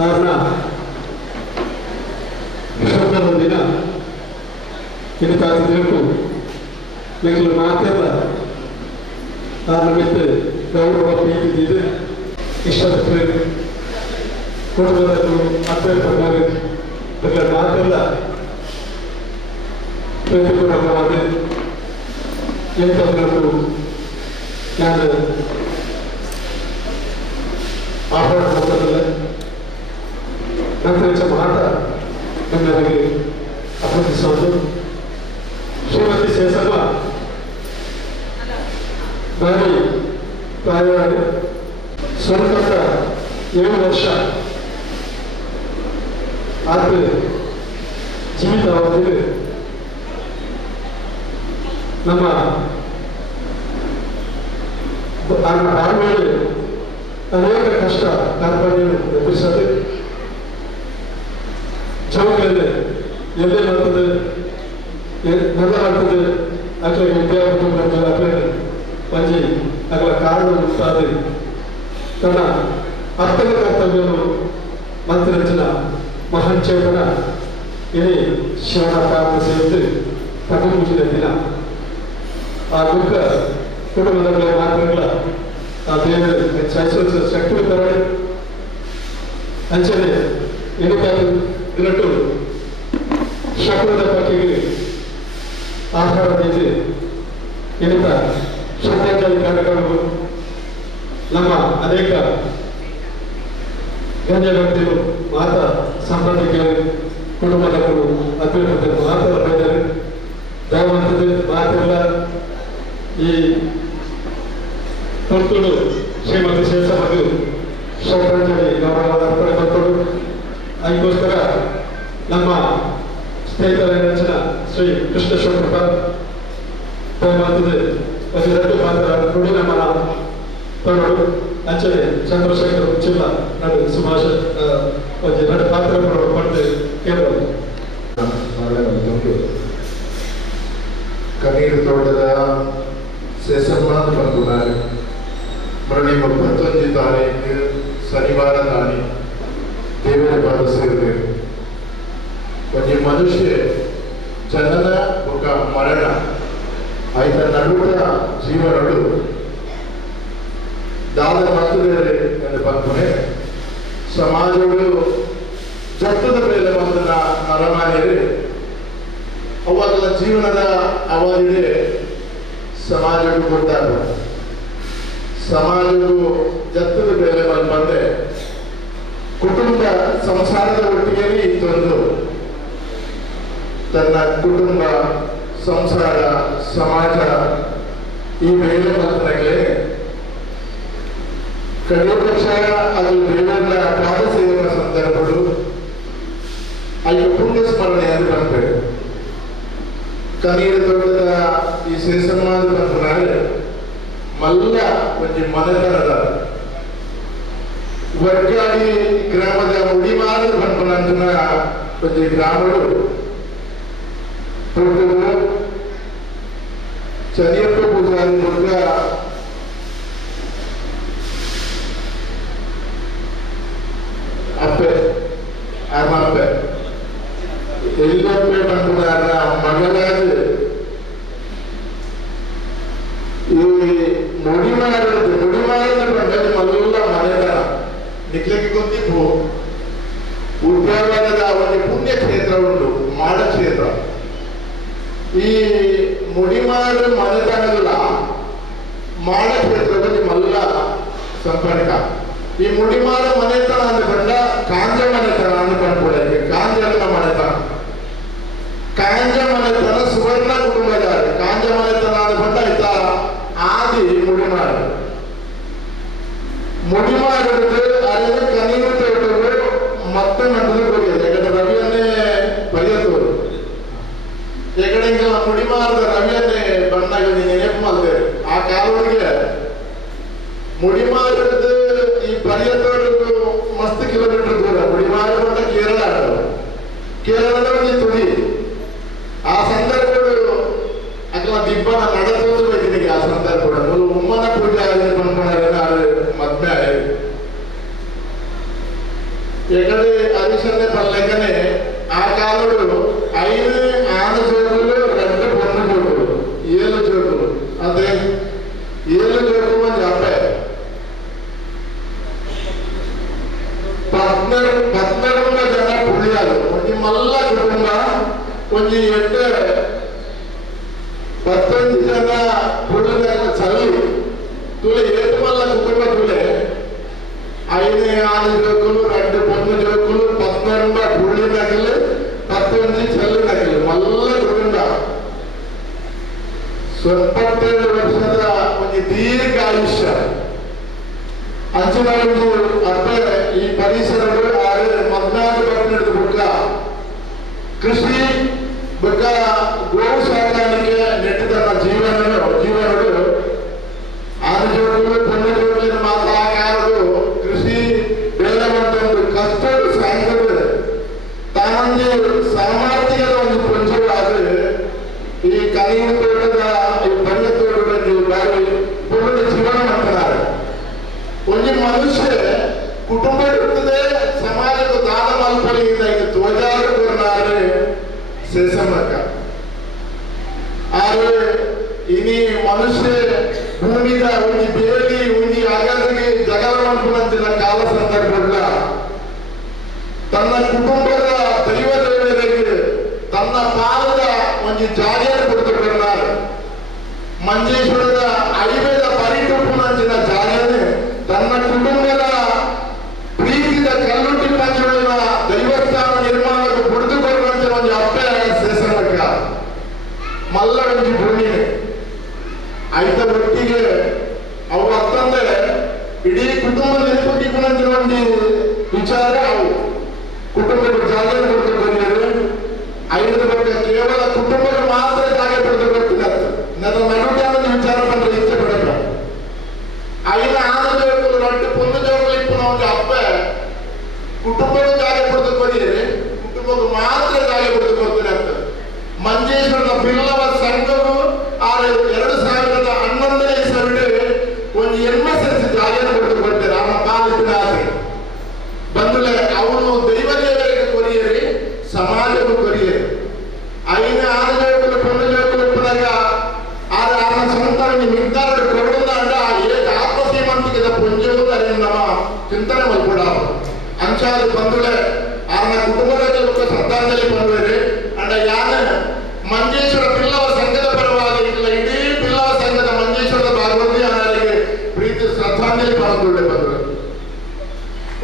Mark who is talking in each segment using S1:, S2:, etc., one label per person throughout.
S1: ಕಾರಣ? ಶಬ್ದದ ದಿನ. ಇದು ತಾತಿದ್ಬೇಕು ನಿಮಗೆ ಮಾತೆಲ್ಲ ಆ ನಿಮಿತ್ತ ಗೌರವ ಪ್ರೀತಿದಿದೆ ಇಷ್ಟಪಟ್ಟರೆ ಕುಟುಂಬದವರು ಅತ್ಯಂತವಾಗಿ ಅದರ ಮಾತೆಲ್ಲ ಪ್ರತಿಕೂಲವಾದ ಎಂಥದ್ದು ನಾನು ಆಭರಣ ನಂತರ ಹೆಚ್ಚು ಮಾತ ನನಗೆ ಅಭ್ಯರ್ಥಿಸೋದು ಶ್ರೀಮತಿ ಶೇಷಮ್ಮ ನಾನು ಪ್ರಾಯವಾಗಿ ಸ್ವಲ್ಪ ಏಳು ವರ್ಷ ಆತ ಜೀವಿತಾವಧಿಯಲ್ಲಿ ನಮ್ಮ ಆಮೇಲೆ ಅನೇಕ ಕಷ್ಟ ಕಾರ್ಪಣ್ಯ ಎದುರಿಸದೆ ಚೌಕಲ್ಲಿ ಎಲ್ಲೇ ಬರ್ತದೆ ನೆಲ ಆಗ್ತದೆ ಅಥವಾ ವಿದ್ಯಾರ್ಥಿ ಅಥವಾ ಪಂಜಿ? ಅದರ ಕಾರಣ ಮುಂತಾದ ತನ್ನ ಅರ್ಥದ ಕರ್ತವ್ಯವನ್ನು ಮಂತ್ರಿರಚನ ಮಹಾನ್ ಚೇತನ ಇಡೀ ಶಿವನ ಸೇರಿದು ಪಟಮುಚ್ಚಿದ ದಿನ. ಆ ದುಃಖ ಕುಟುಂಬದ ಮಾತ್ರಗಳ ಆ ದೇವರ ಶಕ್ತಿ ತರಡೆ ಅಂಚನೆ ಎನ್ನಿಕಾದ ದಿನಟ್ಟು ಶಕುನದ ಪಕ್ಕಿಗೆ ಆಹಾರ ನೀಡಿ ಎನ್ನಿತ ಶ್ರದ್ಧಾಂಜಲಿ ಕಾರ್ಯಕ್ರಮಗಳು ನಮ್ಮ ಅನೇಕ ಗಣ್ಯ ವ್ಯಕ್ತಿಗಳು, ಮಾತ ಕುಟುಂಬದವರು ಅಭಿವೃದ್ಧಿ ಮಾತಾಡಬೇಕಾದ್ರೆ ದಯವಂತದ್ದು ಮಾತೆಲ್ಲ ಈ ಪುತ್ತೂರು ಶ್ರೀಮತಿ ಶೇಷಮದು ಶ್ರದ್ಧಾಂಜಲಿ ಗೌರವ ಅರ್ಪಣೆ ಕೊಟ್ಟರು ಅದಕ್ಕೋಸ್ಕರ ನಮ್ಮ ಸ್ನೇಹಿತರ ನೆಚ್ಚಿನ ಶಿಷ್ಟಶ್ವರ ಮಾಡ್ತಿದೆ ಬಸಿರಟ್ಟು ಮಾತ್ರ ನುಡಿ. ನಮನ ತಗೊಳ್ಳು ಅಂಚನೆ ಚಂದ್ರಶೇಖರ್ ಚಿಲ್ಲ ನಡು ಸುಭಾಷ ಒಂದು ಎರಡು ಪಾತ್ರಗಳು ಪಡೆದು
S2: ಕೇಳಬಹುದು ಕಣ್ಣೀರು ತೋಟದ ಸೇಸಮ್ಮಾನ್ ಪಂಗುನಾರಿ ಮರಣಿ ಒಂಬತ್ತೊಂದು ತಾರೀಕು ಶನಿವಾರ ತಾನಿ ದೇವರ ಪಾದ ಸೇರಿದೆ ಒಂದು ಮನುಷ್ಯ, ಜನನ ఒక ಮರಣ. ಆಯ್ತ ನಡುವ ಜೀವನಗಳು ದಾದ ಮಕ್ಕಳೇ ಎಂದು ಬಂದ್ರೆ ಸಮಾಜಗಳು ಜತ್ತದ ಮೇಲೆ ಒಂದು ನರಮಾನಿರಿ ಅವಾಗ ಜೀವನದ ಅವಧಿಗೆ ಸಮಾಜಕ್ಕೂ ಗೊತ್ತಾಗ ಸಮಾಜವು ಜತ್ತದ ಮೇಲೆ ಬಂದು ಬಂದೆ. ಕುಟುಂಬ ಸಂಸಾರದ ಒಟ್ಟಿಗೆ ಇತ್ತೊಂದು ತನ್ನ ಕುಟುಂಬ, ಸಂಸಾರ, ಸಮಾಜ ಈ ಬೇರೆ ಮಾತ್ರಗಳೇ ಕಡಿಮೆ ಪಕ್ಷ ಅದು ದೇವರ ಪಾದ ಸೇವನ ಸಂದರ್ಭಗಳು ಅಲ್ಲಿ ಪುಣ್ಯ ಸ್ಮರಣೆ ಅಂತ ಬಂದ್ಬೇಕು ಕನೀರ ದೊಡ್ಡದ ಈ ಸೇಸಮಾದ ಬಂದ್ರೆ ಮಲ್ಲ ಒಂದು ಮನೆತನದ ವರ್ಗಾಡಿ ಗ್ರಾಮದ ಉಡಿಮಾದ ಬಂಪನಂತನ ಒಂದು ಗ್ರಾಮಗಳು. तर चलियत्व पूजन मुद्रा ಕಾಂಜ ಮನೆತನ ಅಂದ್ಕೊಂಡ ಇತ್ತ ಆದಿ ಮುಡಿಮಾಡ. ಮುಡಿಮಾಡಿದ್ರೆ ಅಲ್ಲಿ ಕನೀರು ತೋಟರು ಮತ್ತೆ ನಡೆದು ಹೋಗಿದೆ ಯಾಕಂದ್ರೆ ರವಿಯನ್ನೇ ಬರೆಯತೋರು ಯಾಕಂದ್ರೆ ಮುಡಿಮಾರದ ರವಿಯನ್ನೇ ಬಂದಾಗ ನೆನಪು ಆ ಕಾಲವರೆಗೆ ಮುಡಿಮಾರದ ಈ ಪರ್ಯಟಕರು ಮಸ್ತ್ ಕಿಲೋಮೀಟರ್ ದೂರ. ಕೇರಳ ಆಟವು ಕೇರಳದ కూర్చుండే పని లేకనే ఆ కాలుడు ఐదు ఆన చేతులు రెండు పొన్ను చూపులు ఏళ్ళు చూపులు అదే ఏలు చూపులు అని చెప్పారు పద్నాలుగు పద్నాలుగు జన పుణ్యాలు. కొంచెం మళ్ళా కుటుంబ కొంచెం అంటే Bolsonaro ಮಲ್ಪನಂತಿನ ಕಾಲ ಸಂದರ್ಭದ ತನ್ನ ಕುಟುಂಬದ ದೈವ ದೇವರಿಗೆ ತನ್ನ ಪಾಲದ ಒಂದು ಜಾಗೆಯನ್ನು ಕೊಡುತ್ತಿದ್ದಾರೆ ಮಂಜೇಶ್ವರದ ಐವೇದ ಪರಿಟುಪ್ಪುನಂಚಿನ ಜಾಗನೇ ತನ್ನ ಕುಟುಂಬದ ಪ್ರೀತಿದ ಕಲ್ಲುಟ್ಟಿ ಪಂಚಗಳಿನ ದೈವಸ್ಥಾನ ನಿರ್ಮಾಣಕ್ಕೆ ಬಿಡಿದುಕೊಳ್ಳುವಂತೆ ಒಂದು ಅಪ್ಪೆ ಸೇಸನಕ್ಕ ಮಲ್ಲ ಒಂದು ಭೂಮಿ ಐತ ಒಟ್ಟಿಗೆ ಅವು ಅತ್ತಂದ್ರೆ ಇಡೀ ಕುಟುಂಬ ನೆನಪಿಗೆ ಒಂದು ವಿಚಾರ ಅವು ಕುಟುಂಬದ ಜಾಗ ಕೊಡ್ತಿದ್ದಾರೆ ಐದು ಬಗ್ಗೆ ಕೇವಲ ಕುಟುಂಬಕ್ಕೆ ಮಾತ್ರ ಜಾಗ ಕೊಡ್ತಿರ್ಬೇಕಿಲ್ಲ ನನ್ನ ನಡುವೆ ವಿಚಾರ ಬಂದ್ರೆ ಇಚ್ಛೆ ಪಡಲ್ಲ అయిన ఆడదేవులు రెండు పొందు దేవులు ఇప్పుడు అప్ప కుటుంబకు దారి పడుతుంది కుటుంబకు మాత్రం దారి పడుతుంది మంజేశ్వర పిల్లల సంఘము ఆ ಅಂಚಾದ ಬಂಧುಲೆ ಆರನ ಕುಟುಂಬದ ಕೆಲವು ಶ್ರದ್ಧಾಂಜಲಿ ಬಂದುವರಿ ಅಂಡ ಯಾನ ಮಂಜೇಶ್ವರ ಪಿಲ್ಲವ ಸಂಘದ ಪರವಾಗಿ ಇಲ್ಲ, ಇಡೀ ಪಿಲ್ಲವ ಸಂಘದ ಮಂಜೇಶ್ವರದ ಭಾಗವತಿ ಅವರಿಗೆ ಪ್ರೀತಿ, ಶ್ರದ್ಧಾಂಜಲಿ ಬಂದುಳ್ಳೆ ಬಂದರು.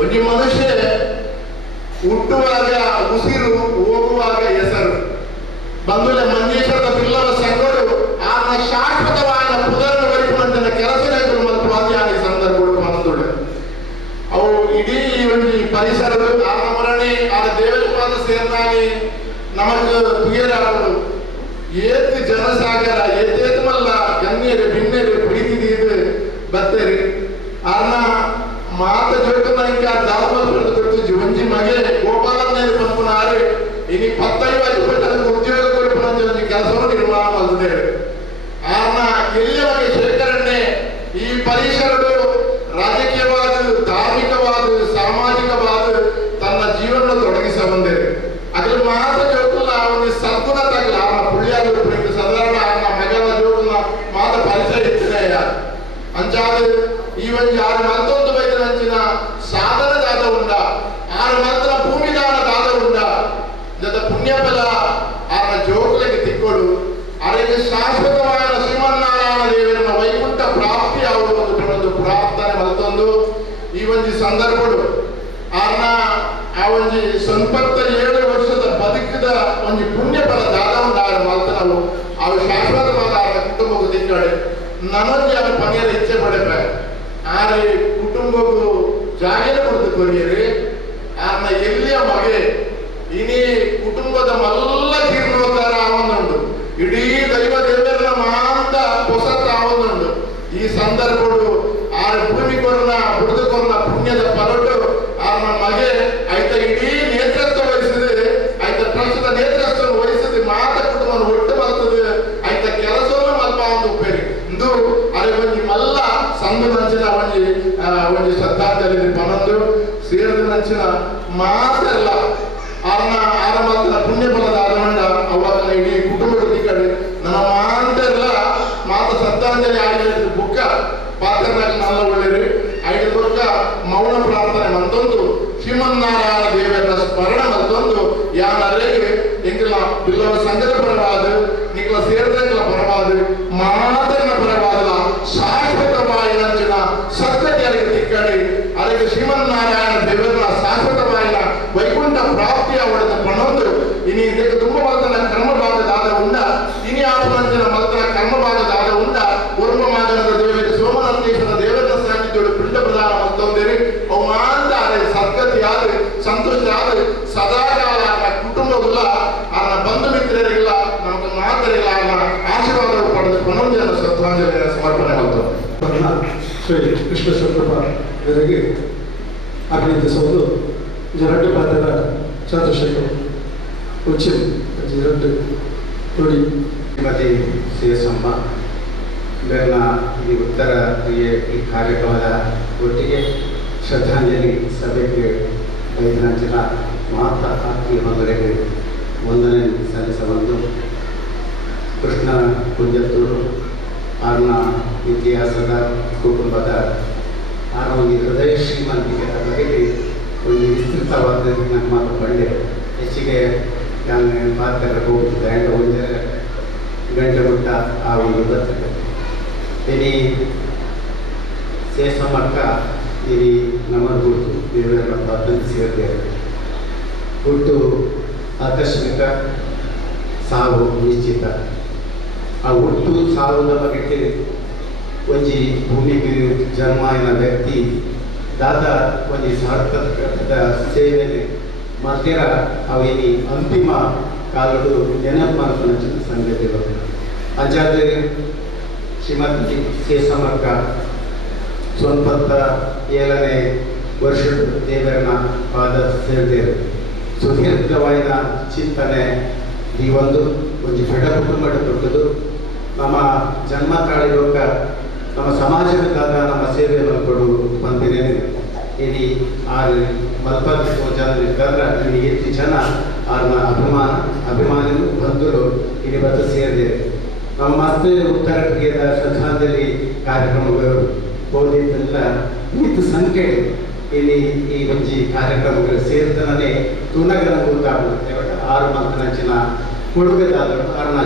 S2: ಒಂದು ಮನುಷ್ಯ ಹುಟ್ಟುವಾಗ ಉಸಿರು ಹೋಗುವಾಗ ಹೆಸರು ಬಂಧುಲೆ ಮಂಜೇಶ್ವರದ ಪಿಲ್ಲವ ಸಂಘಗಳು ಆತನ ಶಾಶ್ವತವಾದ ಪುನರ್ವರಿಪುನಂತಿನ ಕೆಲಸಗಳು ಮತ್ತು ವಾದ್ಯಾನಿ ಸಂದರ್ಭಗಳು ಬಂದುಳ್ಳೆ ಅವು ಇಡೀ ಒಂದು ಈ ಪರಿಸರಗಳು ಆತ ಮರಣಿ ಆದ ದೇವಸ್ಥಾನ நமக்கு ನಮಗ ஏத்து ಏತ್ ஏத்தேதுமல்ல கண்ணீர் ಭಿನ್ನರು ಪ್ರೀತಿ ದೀದು ಬತ್ತೇರಿ. ಆರ್ನ ಮಾತ ಜೋಕನ ఇంకా ದಾವಲ್ ಪಡೆದುಕೊಟ್ಟು ಜೀವಂಜಿ ಮಗೆ ಗೋಪಾಲನ್ನೇ ಪಂಪನಾರು ಇನಿ ಪತ್ತೈದು ಐದು ಉದ್ಯೋಗ ಕೊಡುಪನ ಒಂದು ಕೆಲಸವನ್ನು ನಿರ್ಮಾಣ ಮಾಡಿದ್ದೇವೆ ಆರ್ನ ಎಲ್ಲಿಯವರೆಗೆ ಈ ಪರಿಸರಗಳು ರಾಜಕೀಯವಾದ ಧಾರ್ಮಿಕವಾದ ಸಾಮಾಜಿಕವಾದ ತನ್ನ ಜೀವನ ತೊಡಗಿಸ ಬಂದಿದೆ ಅದ್ರ ಮಾತ್ರ ಜೋಕುಲ ಒಂದು ಸದ್ಗುಣ ತಗಲ ಅವನ ಪುಳ್ಯಾಗ ಪ್ರೀತಿ ಸಾಧಾರಣ ಅವನ ಮಗನ ಜೋಕುಲ ಮಾತ್ರ ಪರಿಚಯ ಇತ್ತಿನ ಅಂಚಾದ ಈವಂಜಿ ಮತ್ತೊಂದು ವೈದ್ಯರ ಅಂಚಿನ ಸಾಧನ ದಾದ ಉಂಡ, ಆರು ಮಾತ್ರ ಭೂಮಿ ದಾನ ದಾದ ಉಂಡ. ಜೊತೆ ಪುಣ್ಯಫಲ ಆರ ಜೋಕುಲಕ್ಕೆ ತಿಕ್ಕೊಡು. ಅವರಿಗೆ ಶಾಶ್ವತವಾದ ಶ್ರೀಮನ್ನಾರಾಯಣ ದೇವರನ್ನ ವೈಕುಂಠ ಪ್ರಾಪ್ತಿ ಆಗುವ ಒಂದು ಒಂದು ಪ್ರಾರ್ಥನೆ ಮತ್ತೊಂದು. ಈ ಒಂದು ಸಂದರ್ಭಡು ಆನ ಆ ಒಂದು ಸಂಪತ್ತ ಏಳು ವರ್ಷದ ಬದುಕಿದ ಒಂದು ಪುಣ್ಯ ಫಲ ದಾನವನ್ನು ಆರು ಮಾತ್ರ ನಾವು. ಅವು ಶಾಶ್ವತವಾದ ಅವರ ಕುಟುಂಬಕ್ಕೆ ಅವರ ಪಡೆವೆ ಆರೆ ಕುಟುಂಬಕ್ಕೂ ಜಾಗನ ಕೊಡ್ತು ಕೊರಿಯರಿ ಆರ್ನ ಎಲ್ಲಿಯ ಮಗೆ ಇನಿ ಕುಟುಂಬದ ಮಲ್ಲ ಜೀರ್ಣೋದ್ಧಾರ ಆವೊಂದುಂಡು ಇಡೀ ದೈವ ದೇವರನ್ನ ಮಾಂತ ಹೊಸತ ಆವೊಂದುಂಡು ಈ ಸಂದರ್ಭಗಳು ಆರ ಭೂಮಿ ಕೊರನ ಬುಡದ ಕೊರನ ಪುಣ್ಯದ ಪರಟು ಆರ್ನ ಮಗೆ ಐತ ಇಡೀ ನೇತೃತ್ವ ಅಂಚಿನ ಮಾತಲ್ಲ ಆರ್ನ
S1: ಶ್ರೀ ಕೃಷ್ಣ ಶಂಕರಪ್ಪ ಇವರಿಗೆ ಅಭಿನಂದಿಸುವುದು ಎರಡು ಪಾತ್ರ ಚಂದ್ರಶೇಖರ್ ಉಚ್ಚಿ ಎರಡು ನುಡಿ
S3: ಶ್ರೀಮತಿ ಶಿವಸಮ್ಮ ಬೆನ್ನ ಈ ಉತ್ತರ ಕ್ರಿಯೆ ಈ ಕಾರ್ಯಕ್ರಮದ ಒಟ್ಟಿಗೆ ಶ್ರದ್ಧಾಂಜಲಿ ಸಭೆಗೆ ಐದಿನಂಚಿನ ಮಾತ್ರ ಆತ್ಮೀಯ ಬಂಧುಗಳಿಗೆ ವಂದನೆ ಸಲ್ಲಿಸಬಂದು ಕೃಷ್ಣ ಕುಂಜತ್ತೂರು ಆರ್ನ ಇತಿಹಾಸದ ಕುಟುಂಬದ ನಾನು ಈ ಹೃದಯ ಶ್ರೀಮಂತಿಕೆ ಬಗ್ಗೆ ಒಂದು ವಿಸ್ತೃತವಾದ ನನ್ನ ಮಾತು ಕಂಡೆ ಹೆಚ್ಚಿಗೆ ನಾನು ಮಾತಾಡ ಹೋಗ್ತಿದ್ದೆ. ಒಂದು ಗಂಟೆ ಮುಟ್ಟ ಆ ಒಂದು ಬರ್ತದೆ. ಇನಿ ಮಟ್ಟ ಇಲ್ಲಿ ನಮ್ಮನ್ನು ಗುರುತು. ದೇವರ ಸಿಗುತ್ತೆ ಹುಟ್ಟು ಆಕಸ್ಮಿಕ ಸಾವು ನಿಶ್ಚಿತ. ಆ ಹುಟ್ಟು ಸಾವು ಬಗೆಗೆ ಒಂಜಿ ಭೂಮಿಗೆ ಜನ್ಮ ಆಯ್ನ ವ್ಯಕ್ತಿ. ದಾದ ಒಂಜಿ ಸಾರ್ಥಕದ ಸೇವೆ ಮಧ್ಯರ ಅವಿನಿ ಅಂತಿಮ ಕಾಲಡು ನೆನಪು ಸಂಗತಿ ಅಂಚಾದ ಶ್ರೀಮತಿ ಸೇಸಮಕ್ಕ ಸೊನ್ಪತ್ತ ಏಳನೇ ವರ್ಷದ ದೇವರನ್ನ ಪಾದ ಸೇರಿದ್ದೇವೆ ಸುದೀರ್ಘವಾದ ಚಿಂತನೆ ಈ ಒಂದು ಒಂದು ಬಡ ಕುಟುಂಬದ ದೊಡ್ಡದು. ನಮ್ಮ ಜನ್ಮ ತಾಳಿರೋಕ ನಮ್ಮ ಸಮಾಜಕ್ಕಾದ ನಮ್ಮ ಸೇವೆ ಮಾಡ್ಕೊಂಡು ಬಂದಿದ್ದೇನೆ ಇಲ್ಲಿ ಆರು ಮಲ್ಪದ ಜನರಿದ್ದಾರ ಇಲ್ಲಿ ಹೆಚ್ಚು ಜನ ಅವ್ರನ್ನ ಅಭಿಮಾನ, ಅಭಿಮಾನಿಗಳು ಬಂಧುಗಳು ಇಲ್ಲಿ ಬಂದು ಸೇರಿದೆ. ನಮ್ಮ ಮತ್ತೆ ಉತ್ತರ ಕ್ರಿಯೆದ ಶ್ರದ್ಧಾಂಜಲಿ ಕಾರ್ಯಕ್ರಮಗಳು ಓದಿದ್ದೆಲ್ಲ ಇತ್ತು ಸಂಖ್ಯೆ ಇಲ್ಲಿ ಈ ಒಂಜಿ ಕಾರ್ಯಕ್ರಮಗಳು ಸೇರಿದನೇ ತುನಗನ ಗೊತ್ತಾಗುತ್ತೆ ಆರು ಮಂತನಂಚಿನ ಕೊಡುಗೆದಾದರು ಕಾರಣ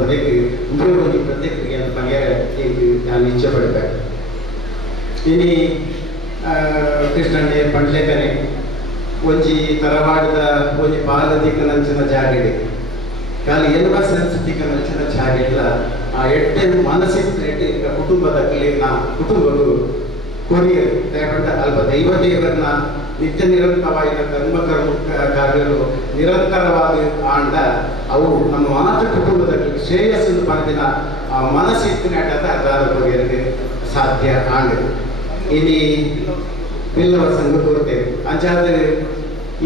S3: ಬರಬೇಕು ಇಂದೇ ಒಂದು ಪ್ರತ್ಯೇಕರಿಗೆ ಅಂತ ಬಗ್ಗೆ ಇದು ನಾನು ಇಚ್ಛೆ ಪಡಬೇಕು ಇನಿ ಕೃಷ್ಣಣ್ಣ, ಪಂಡ್ಲೇಕನೆ, ಒಂಜಿ ತರವಾಡದ ಒಂಜಿ ಬಾಲದಿಕ್ಕನಂಚಿನ ಜಾಗಡೆ. ಕಾಲ ಎಲ್ವ ಸಂಸ್ಕೃತಿಕನಂಚಿನ ಜಾಗ ಆ ಎಟ್ಟೆ ಮನಸ್ಸಿನ ಎಟ್ಟೆ ಕುಟುಂಬದ ನಾ ಕುಟುಂಬಗಳು ಕೊರಿಯರು ಅಲ್ಪ ದೈವ ನಿತ್ಯ ನಿರಂತರವಾಗಿದ್ದಂಥ ರಂಗಕರ್ಮ ಕಾರ್ಯರು ನಿರಂತರವಾಗಿ ಆಂಡ, ಅವು ನಮ್ಮ ಅನಾಥ ಕುಟುಂಬದಲ್ಲಿ ಶ್ರೇಯಸ್ಸನ್ನು ಪಡೆದಿನ, ಆ ಮನಸ್ಸಿಟ್ಟಿನಾಟದ ಅದಾದ ಬಗೆಯಲ್ಲಿ ಸಾಧ್ಯ ಆಂಡ. ಇಲ್ಲಿ ಬಿಲ್ಲವ ಸಂಘ ಕೋರ್ತೆ. ಅಂಚಾದ್ರೆ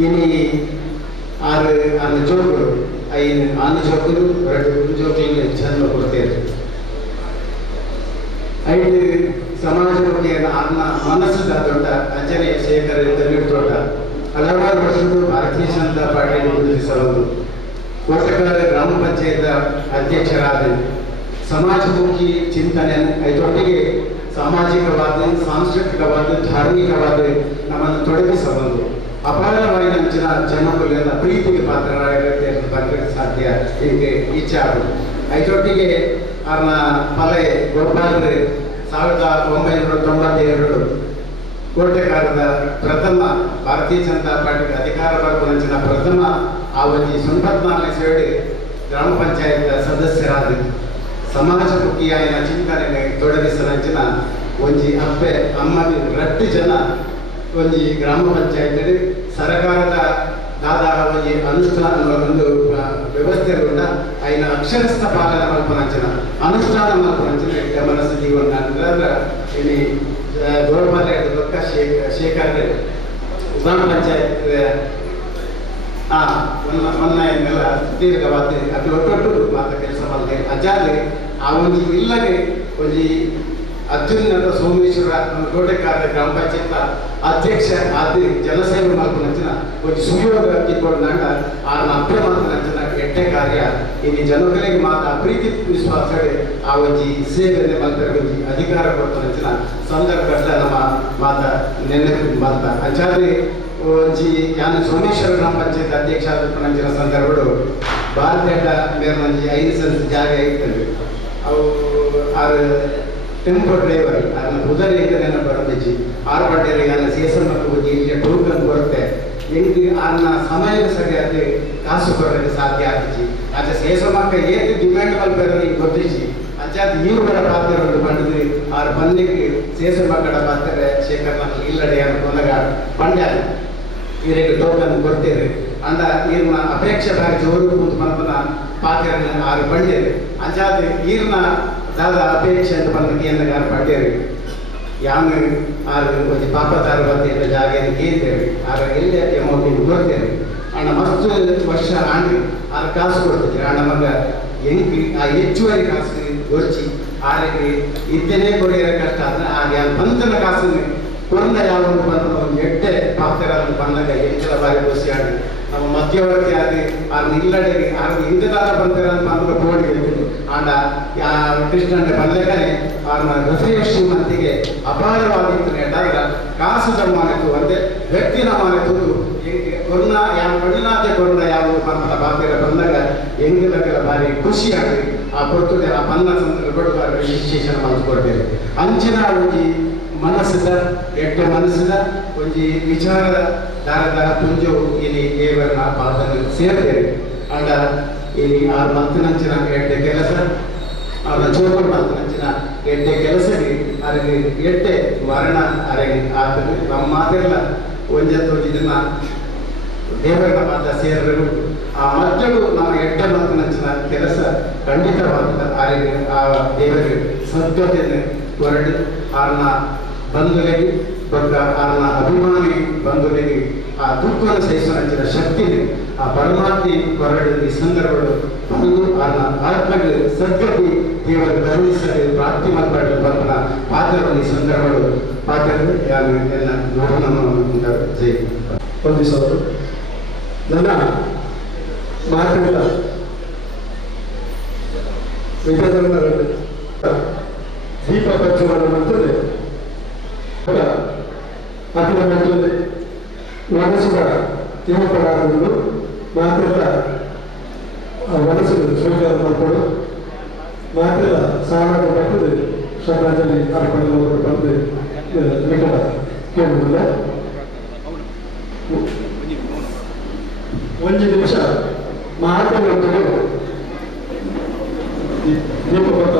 S3: ಇನಿ ಆರು ಅನ್ನ ಜೋಕರು ಐನ್ ಅನ್ನ ಜೋಕರು ಎರಡು ಜೋಕಿಂಗ್ ಚಂದ ಕೊಡ್ತೇವೆ ಐದು ಸಮಾಜಕ್ಕೆ ಅನ್ನ ಮನಸ್ಸು ದೊಡ್ಡ ಅಂಜನೇಯ ಶೇಖರ್ ತೋಟ ಹಲವಾರು ವರ್ಷದ ಭಾರತೀಯ ಜನತಾ ಪಾರ್ಟಿಯನ್ನು ಗುರುತಿಸಬಹುದು. ಕೋಟಗಾರ ಗ್ರಾಮ ಪಂಚಾಯತ್ ಅಧ್ಯಕ್ಷರಾದ. ಸಮಾಜಮುಖಿ ಚಿಂತನೆ ಇದರೊಟ್ಟಿಗೆ ಸಾಮಾಜಿಕವಾದ, ಸಾಂಸ್ಕೃತಿಕವಾದ, ಧಾರ್ಮಿಕವಾದ ನಮ್ಮನ್ನು ತೊಡಗಿಸಬಹುದು. ಅಪಾರವಾಗಿ ನಂಚಿನ ಜನಕುಲೆಲ್ಲ ಪ್ರೀತಿಗೆ ಪಾತ್ರರಾಗಿರುತ್ತೆ ಬರ್ಲಿಕ್ಕೆ ಸಾಧ್ಯ ಹೀಗೆ ಆಗುದು ಇದರೊಟ್ಟಿಗೆ ಅವ್ರನ್ನ ಪಲೆ ಗೋಪಾಲರು ಸಾವಿರದ ಒಂಬೈನೂರ ತೊಂಬತ್ತೆರಡು ಕೋಟೆಗಾರದ ಪ್ರಥಮ ಭಾರತೀಯ ಜನತಾ ಪಾರ್ಟಿಗೆ ಅಧಿಕಾರ ಬರ್ಕೊಂಚಿನ ಪ್ರಥಮ ಆ ಒಂದು ಸಂಪತ್ನಾಲ್ಕು ಸೇರಿ ಗ್ರಾಮ ಪಂಚಾಯತ್ ಸದಸ್ಯರಾದ ಸಮಾಜಮುಖಿಯಾಯಿನ ಚಿಂತನೆಗೆ ತೊಡಗಿಸಲಂಚಿನ ಒಂಜಿ ಅಪ್ಪೆ ಅಮ್ಮನಿ ರಟ್ಟು ಜನ ಒಂಜಿ ಗ್ರಾಮ ಪಂಚಾಯತ್ ಸರ್ಕಾರದ ದಾದಾರ ಒಂಜಿ ಅನುಷ್ಠಾನ ಒಂದು ಆ, ವ್ಯವಸ್ಥೆ ಉಂಡ ಐನ ಅಕ್ಷರಸ್ಥ ಪಾಲನ ಮಲ್ಪನಂಚಿನ ಅನುಷ್ಠಾನ ಮಲ್ಪನಂಚಿನ ಗಮನ ಜೀವನ ಅಂದ್ರೆ ಇಲ್ಲಿ ಗೋಪಾಲ ಪಕ್ಕ ಶೇಖರ್ ಗ್ರಾಮ ಪಂಚಾಯತ್ ಆ ಮೊನ್ನ ಮೊನ್ನ ಇನ್ನೆಲ್ಲ ದೀರ್ಘವಾದ ಒಟ್ಟೊಟ್ಟು ಮಾತ ಕೆಲಸ ಮಾಡಿದೆ. ಅಜಾದೆ ಆ ಒಂಜಿ ಇಲ್ಲಗೆ ಒಂದು ಅತ್ಯುನ್ನತ ಸೋಮೇಶ್ವರ ಕೋಟೆಕಾರ ಗ್ರಾಮ ಪಂಚಾಯತ್ ಅಧ್ಯಕ್ಷ ಆದಿ ಜನಸೇವೆ ಮಲ್ಪನಂಚಿನ ಒಂದು ಸುಯೋಗ ಇಟ್ಕೊಂಡಾಗ ಆ ಅಪ್ಪ ಮಾತನಂಚಿನ ಎಟ್ಟೆ ಕಾರ್ಯ. ಇಲ್ಲಿ ಜನಗಳಿಗೆ ಮಾತ್ರ ಪ್ರೀತಿ ವಿಶ್ವಾಸಗಳೇ ಆ ಒಂಜಿ ಸೇವೆಯನ್ನು ಮಲ್ಪರ ಒಂಜಿ ಅಧಿಕಾರ ಕೊಡ್ತಾನಂಚಿನ ಸಂದರ್ಭದಲ್ಲಿ ನಮ್ಮ ಮಾತ ನೆನಪು ಮಾತ ಅಂಚಾದ್ರೆ, ಒಂಜಿ ಯಾನು ಸೋಮೇಶ್ವರ ಗ್ರಾಮ ಪಂಚಾಯತ್ ಅಧ್ಯಕ್ಷ ಆದ ಸಂದರ್ಭಗಳು ಭಾರತ ಮೇಲೆ ಒಂಜಿ ಐದು ಸೆನ್ಸ್ ಜಾಗ ಇರ್ತದೆ. ಅವು ಆರು ಟೆಂಪೋ ಡ್ರೈವರ್ ಅದನ್ನು ಉದರಿಂದ ನೆನ ಬರದಿಚ್ಚಿ ಆರು ಪಡ್ಡೆಯಲ್ಲಿ ನನ್ನ ಸೇಸನ್ ಮತ್ತು ಹೋಗಿ ಇಲ್ಲಿ ಟೋಕನ್ ಬರುತ್ತೆ. ಹೆಂಗೆ ಅನ್ನ ಸಮಯದ ಸರಿಯಾದ ಕಾಸು ಕೊಡಲು ಸಾಧ್ಯ ಆಗಿಚ್ಚಿ ಅದ ಸೇಸಮಕ್ಕ ಏಕೆ ಡಿಮ್ಯಾಂಡ್ ಬಲ್ಪರಲ್ಲಿ ಗೊತ್ತಿಸಿ ಅಂಚಾದ ಇವರ ಪಾತ್ರ ಒಂದು ಬಂದಿದ್ರಿ. ಆರು ಬಂದಿಗೆ ಸೇಸ ಮಕ್ಕಳ ಪಾತ್ರ ಶೇಖರ್ ಮಕ್ಕಳು ಇಲ್ಲಡೆ ಅಂತ ಬಂದಾಗ ಬಂಡ್ಯ ಇವರಿಗೆ ಟೋಕನ್ ಕೊಡ್ತೇವೆ. ಅಂದ ಈರ್ನ ಅಪೇಕ್ಷೆ ಬಾರಿ ಜೋರು ಕುಂತು ಮನಪನ ಪಾತ್ರ ಅವ್ರು ಬಂಡೇರಿ ಅಂಚಾದ ಈರ್ನ ದಾದ ಅಪೇಕ್ಷೆ ಅಂತ ಬಂದಕ್ಕೆ ಏನು ಯಾರು ಪಡ್ಡೇರಿ ಯಾನ್ ಆರು ಒಂದು ಪಾಪದಾರ ಬತ್ತಿಯಿಂದ ಜಾಗ ಕೇಳ್ತೇವೆ ಆಗ ಎಲ್ಲೇ ಅಮೌಂಟ್ ಕೊಡ್ತೇವೆ ಅಣ್ಣ ಮಸ್ತ್ ವರ್ಷ ಆಂಡ್ರಿ ಆರು ಕಾಸು ಕೊಡ್ತಿದ್ರಿ ಅಣ್ಣ ಮಗ ಹೆಂಗ್ ಆ ಹೆಚ್ಚುವರಿ ಕಾಸು ಗೊರ್ಚಿ ಆರಿಗೆ ಇದ್ದೇನೆ ಕೊಡಿಯರ ಕಷ್ಟ ಅಂದ್ರೆ ಆಗ ಬಂಧನ ಕಾಸನ್ನು ಕೊಂದ ಯಾವ ಬಂದ ಒಂದು ಎಟ್ಟೆ ಪಾತ್ರಗಳನ್ನು ಬಂದಾಗ ಹೆಚ್ಚಿನ ಬಾರಿ ಖುಷಿ ಆಡಿ ನಮ್ಮ ಮಧ್ಯವರ್ತಿ ಆಗಿ ಆ ನಿಲ್ಲಡೆಗೆ ಆ ಇಂದದಾರ ಬಂದಿರ ನಮ್ಗೆ ಬೋರ್ಡ್ ಹೇಳ್ತೀನಿ ಆಂಡ ಕೃಷ್ಣ ಕೃಷ್ಣನ ಅವನ ಹೃದಯ ಶ್ರೀಮಂತಿಗೆ ಅಪಾರವಾಗಿತ್ತು ನೆಟ್ಟಾಗ ಕಾಸು ಜಮಾನಿತು ಅಂದರೆ ವ್ಯಕ್ತಿನ ಮಾನಿತು ಕೊರ್ನ, ಯಾವ ಕಡಿನಾದ ಕೊರ್ನ ಯಾವ ಅಂತ ಬಾಕಿರ ಬಂದಾಗ ಹೆಂಗಿಲ್ಲ ಭಾರಿ ಖುಷಿಯಾಗಿ ಆ ಕೊಡ್ತದೆ ಆ ಬನ್ನ ಸಂದರ್ಭ ವಿಶೇಷಣ ಮಾಡಿಕೊಡ್ತೇವೆ ಅಂಚಿನ ಒಂಜಿ ಮನಸ್ಸಿದ, ಎಟ್ಟ ಮನಸ್ಸಿದ, ಒಂಜಿ ವಿಚಾರ ದಾರದ ಪುಂಜು ಇಲ್ಲಿ ಏವರನ್ನ ಪಾತ್ರ ಸೇರ್ತೇವೆ. ಅಂಡ ಇಲ್ಲಿ ಆ ಮತ್ತಿನಂಚಿನ ಎಟ್ಟೆ ಕೆಲಸ ಅವರ ಚೋಕರು ಮತ್ತಿನಂಚಿನ ಎಡ್ಡೆ ಕೆಲಸಕ್ಕೆ ಅರಗೆ ಎಟ್ಟೆ ಮರಣ ಅರಗೆ ಆತನು ನಮ್ಮ ಮಾತೆಲ್ಲ ಒಂಜತ್ತು ಒಂಜಿದನ್ನ ದೇವರ ಮಾತ ಸೇರರು ಆ ಮಕ್ಕಳು ನಮ್ಮ ಎಟ್ಟ ಮತ್ತಿನಂಚಿನ ಕೆಲಸ ಖಂಡಿತವಾದ ಅರಗೆ ಆ ದೇವರಿಗೆ ಸದ್ಗತೆಯನ್ನು ಹೊರಡಿ ಅವ್ರನ್ನ ಬಂಧುಗಳಿಗೆ ಅವ್ರನ್ನ ಅಭಿಮಾನಿ ಬಂಧುಗಳಿಗೆ ಆ ದುಃಖವನ್ನು ಸಹಿಸುವಂಚಿನ ಶಕ್ತಿ ಆ ಪರಮಾತ್ಮೆ ಕೊರಡು ಈ ಸಂದರ್ಭಗಳು ಬಂದು ಅನ್ನ ಆತ್ಮಗಳು ಸದ್ಗತಿ ದೇವರ ಕರುಣಿಸಲು ಪ್ರಾಪ್ತಿ ಮಾತಾಡಲು ಬರ್ತನ ಪಾತ್ರವನ್ನು ಈ ಸಂದರ್ಭಗಳು ಪಾತ್ರಗಳು ಯಾರು ಎಲ್ಲ ನೋಡೋಣ ಜೈ
S1: ವಂದಿಸೋರು ನನ್ನ ಮಾತಿನ ವಿಭಜನೆಗಳಲ್ಲಿ ದೀಪ ಪ್ರಜ್ವಲನ ಮಂತದೆ ಅತಿನ ಮೆಟ್ಟಲೆ ಮನಸ್ಸಿನ ತೀವ್ರಪಡಾದನ್ನು ಮಾತ್ರ ಮನಸ್ಸಿನ ಸ್ವೀಕಾರ ಮಾಡಿಕೊಂಡು ಮಾತ್ರ ಸಾಮಾನ್ಯ ಮಟ್ಟದ ಶ್ರದ್ಧಾಂಜಲಿ ಅರ್ಪಣೆ ಬಂದು. ನಿಕಟ ಕೇಳುವುದಿಲ್ಲ. ಒಂದು ನಿಮಿಷ ಮಾತನಾಡಲು ದೀಪ ಕೊಟ್ಟ